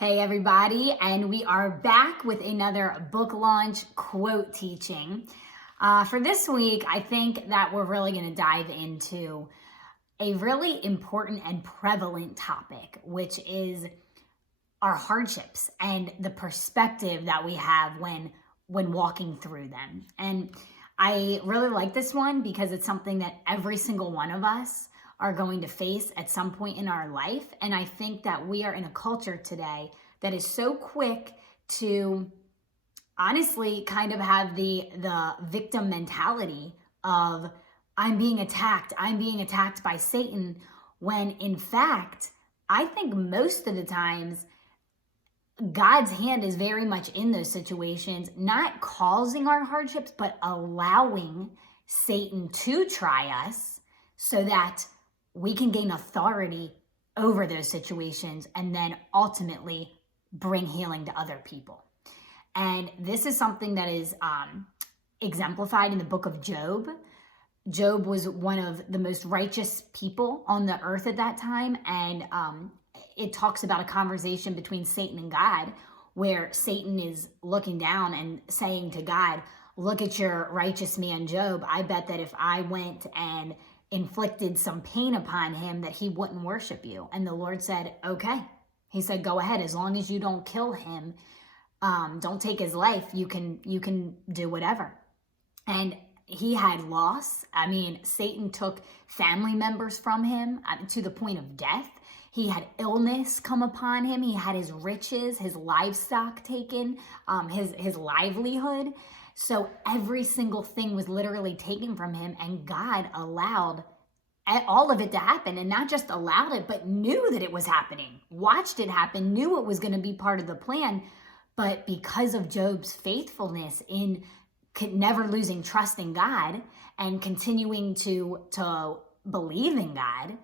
Hey everybody, and we are back with another book launch quote teaching. For this week, I think that we're really going to dive into a really important and prevalent topic, which is our hardships and the perspective that we have when walking through them. And I really like this one because it's something that every single one of us are going to face at some point in our life. And I think that we are in a culture today that is so quick to honestly kind of have the victim mentality of I'm being attacked by Satan, when in fact, I think most of the times God's hand is very much in those situations, not causing our hardships, but allowing Satan to try us so that we can gain authority over those situations and then ultimately bring healing to other people. And this is something that is exemplified in the book of Job. Job was one of the most righteous people on the earth at that time. And it talks about a conversation between Satan and God, where Satan is looking down and saying to God, look at your righteous man Job. I bet that if I went and inflicted some pain upon him, that he wouldn't worship you. And the Lord said, okay. He said, go ahead. As long as you don't kill him, don't take his life. You can do whatever. And he had loss. I mean, Satan took family members from him to the point of death. He had illness come upon him. He had his riches, his livestock taken, his livelihood. So every single thing was literally taken from him, and God allowed all of it to happen, and not just allowed it, but knew that it was happening, watched it happen, knew it was going to be part of the plan. But because of Job's faithfulness in never losing trust in God and continuing to believe in God,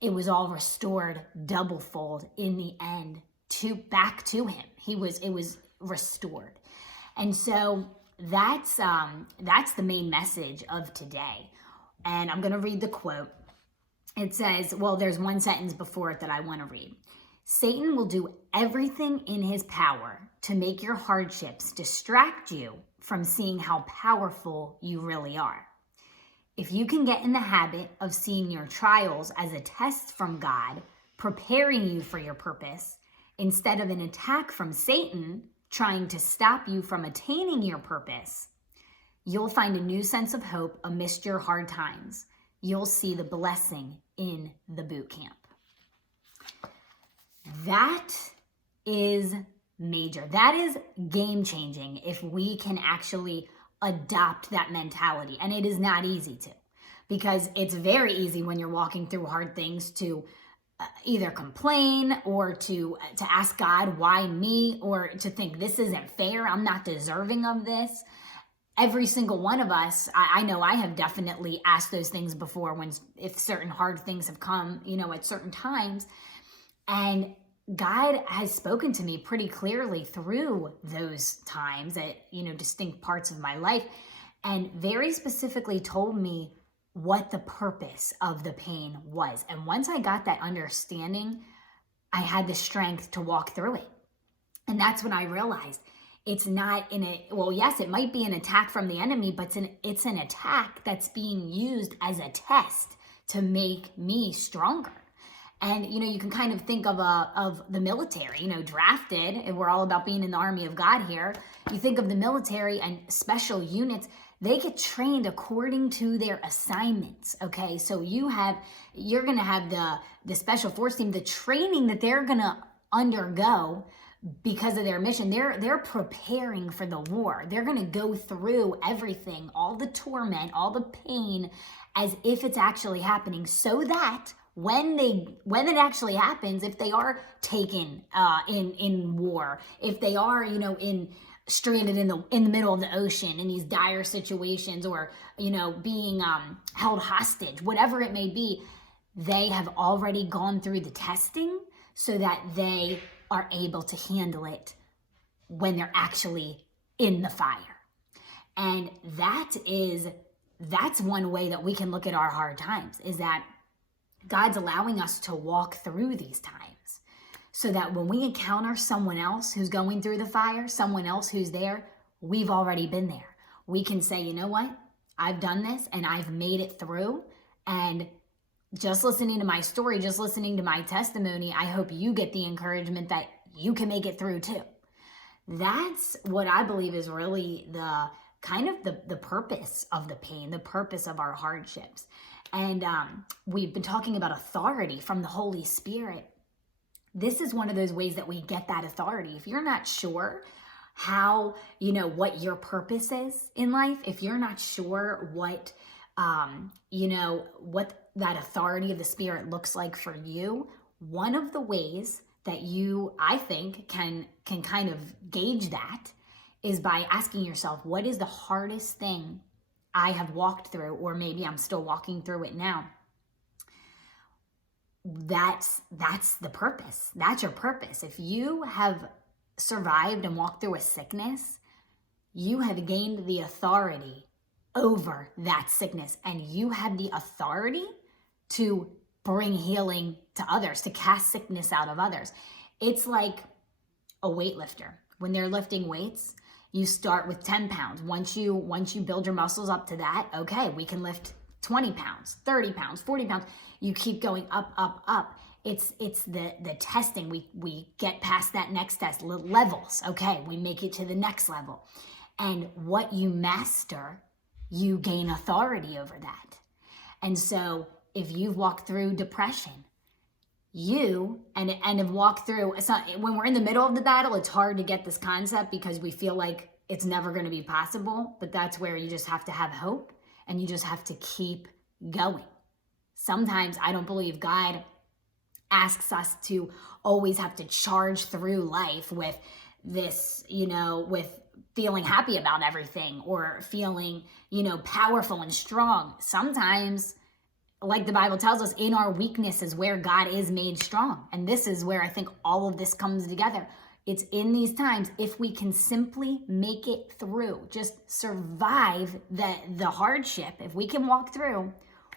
it was all restored doublefold in the end back to him. It was restored. And so that's the main message of today. And I'm going to read the quote. It says, well, there's one sentence before it that I want to read. Satan will do everything in his power to make your hardships distract you from seeing how powerful you really are. If you can get in the habit of seeing your trials as a test from God, preparing you for your purpose, instead of an attack from Satan trying to stop you from attaining your purpose, you'll find a new sense of hope amidst your hard times. You'll see the blessing in the boot camp. That is major. That is game changing if we can actually adopt that mentality. And it is not easy to, because it's very easy when you're walking through hard things to either complain or to ask God, why me? Or to think this isn't fair. I'm not deserving of this. Every single one of us, I know I have definitely asked those things before if certain hard things have come, at certain times. And God has spoken to me pretty clearly through those times at, distinct parts of my life, and very specifically told me what the purpose of the pain was. And once I got that understanding, I had the strength to walk through it. And that's when I realized it's not yes, it might be an attack from the enemy, but it's an attack that's being used as a test to make me stronger. And, you can kind of think of the military, drafted, and we're all about being in the army of God here. You think of the military and special units, they get trained according to their assignments, okay? So you're going to have the special force team, the training that they're going to undergo because of their mission. They're preparing for the war. They're going to go through everything, all the torment, all the pain, as if it's actually happening, so that when it actually happens, if they are taken in war, if they are stranded in the middle of the ocean in these dire situations, or being held hostage, whatever it may be, they have already gone through the testing so that they are able to handle it when they're actually in the fire. And that's one way that we can look at our hard times, is that God's allowing us to walk through these times so that when we encounter someone else who's going through the fire, someone else who's there, we've already been there. We can say, you know what? I've done this and I've made it through. And just listening to my story, just listening to my testimony, I hope you get the encouragement that you can make it through too. That's what I believe is really the kind of the purpose of the pain, the purpose of our hardships. And we've been talking about authority from the Holy Spirit. This is one of those ways that we get that authority. If you're not sure how, what your purpose is in life, if you're not sure what, what that authority of the Spirit looks like for you, one of the ways that you, I think, can kind of gauge that is by asking yourself, what is the hardest thing I have walked through, or maybe I'm still walking through it now? That's the purpose. That's your purpose. If you have survived and walked through a sickness, you have gained the authority over that sickness, and you have the authority to bring healing to others, to cast sickness out of others. It's like a weightlifter. When they're lifting weights, you start with 10 pounds. Once you build your muscles up to that, okay, we can lift 20 pounds, 30 pounds, 40 pounds. You keep going up, up, up. It's the testing. We get past that next test, levels. Okay, we make it to the next level. And what you master, you gain authority over that. And so if you've walked through depression, and have walked through, when we're in the middle of the battle, it's hard to get this concept because we feel like it's never going to be possible, but that's where you just have to have hope and you just have to keep going. Sometimes I don't believe God asks us to always have to charge through life with this, with feeling happy about everything or feeling, powerful and strong. Sometimes, like the Bible tells us, in our weakness is where God is made strong. And this is where I think all of this comes together. It's in these times, if we can simply make it through, just survive the hardship, if we can walk through,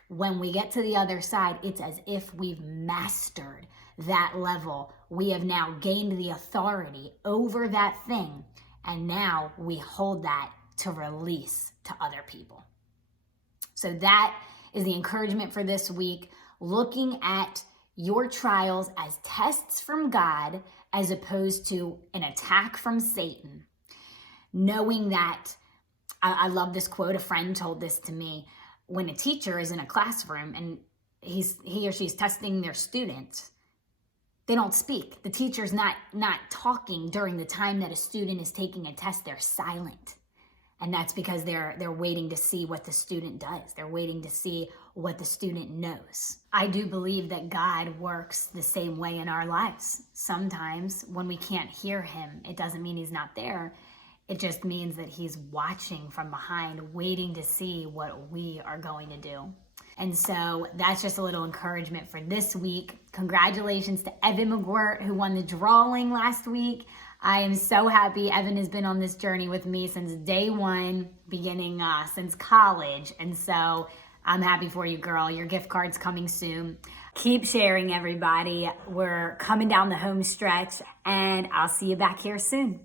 when we get to the other side, it's as if we've mastered that level. We have now gained the authority over that thing, and now we hold that to release to other people. So that is the encouragement for this week, looking at your trials as tests from God as opposed to an attack from Satan. Knowing that, I love this quote, a friend told this to me, when a teacher is in a classroom and he or she's testing their students, they don't speak. The teacher's not talking during the time that a student is taking a test. They're silent. And that's because they're waiting to see what the student does. They're waiting to see what the student knows. I do believe that God works the same way in our lives. Sometimes when we can't hear him, it doesn't mean he's not there. It just means that he's watching from behind, waiting to see what we are going to do. And so that's just a little encouragement for this week. Congratulations to Evan McGirt, who won the drawing last week. I am so happy. Evan has been on this journey with me since day one, beginning since college. And so I'm happy for you, girl. Your gift card's coming soon. Keep sharing, everybody. We're coming down the home stretch, and I'll see you back here soon.